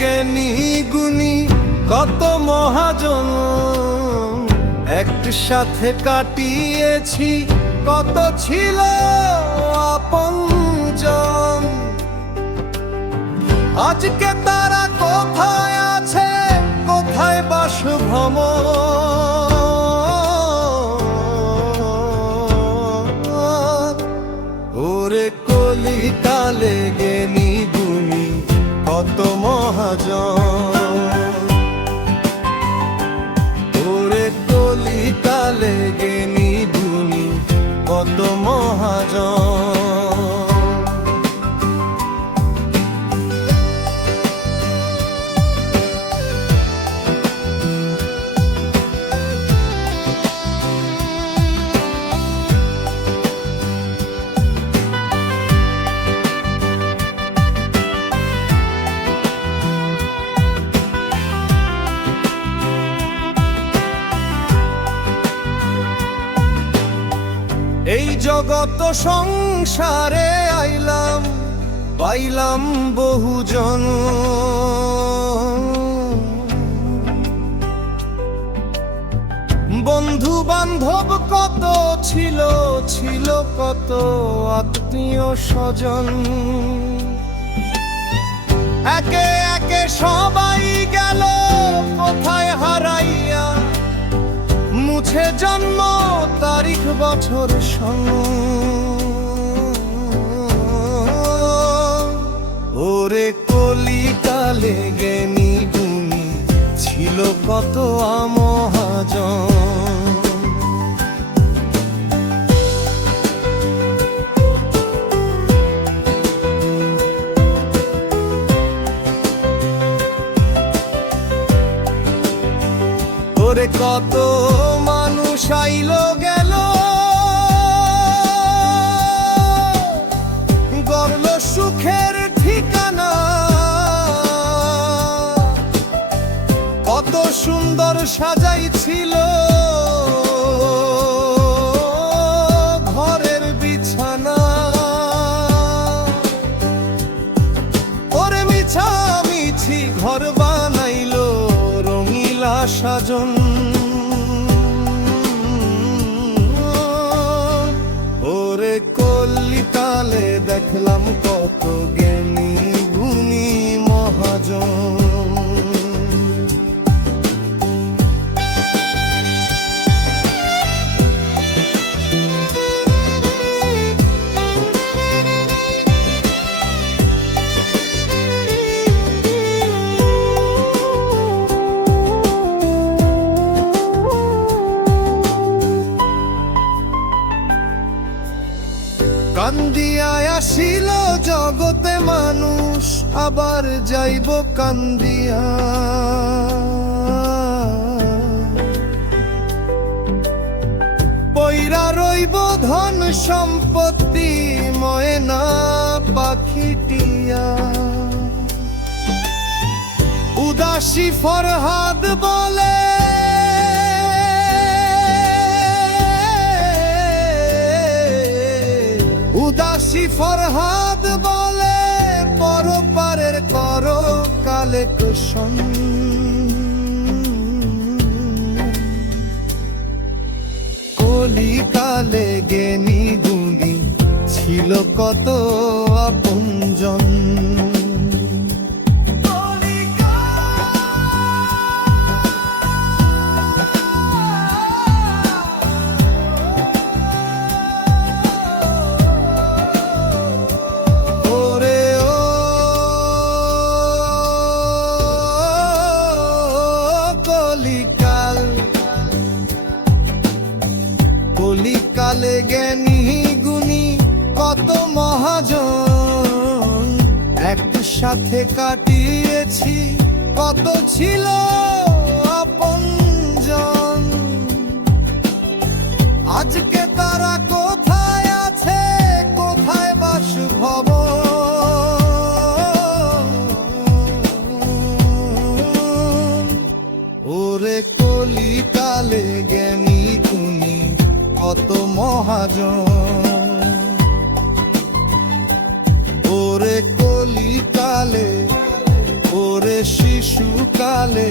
জ্ঞানী গুণী কত মহাজন। একসাথে কাটিয়েছি কত ছিল আপনজন আজকে তারা কোথায় আছে, কোথায় বাসভ্রম ওরে মহাজন। জগত সংসারে আইলাম, পাইলাম বহুজন। বন্ধু বান্ধব কত ছিল ছিল কত আত্মীয় স্বজন। একে একে সবাই গেল কোথায় হারাইয়া, মুছে জন্ম বছর সঙ্গ। ওরে কলিকালে জ্ঞানী গুণী ছিল কত আমহাজন। ওরে কত মানুষ আইল গেল। গড়ল সুখের ঠিকানা। কত সুন্দর সাজাই ছিল দেখলাম কত কান্দিয়ায় আসিল জগতে মানুষ, আবার যাইব কান্দিয়া। পৈরা রইব ধন সম্পত্তি, ময়না পাখিটিয়া উদাসী ফরহাদ বলে উদাসী ফরহাদ বলে পরপারের কর কালে কুসন কলিকালে গেনি গুণী ছিল কত কলিকালে জ্ঞানী গুণী কত মহাজন। একসাথে কাটিয়েছি, কত ছিল আপনজন। আজকে তারা কোথায় আছে, কোথায় বাসভব ওরে কত মহাজন। ওরে কলিকালে ওরে শিশুকালে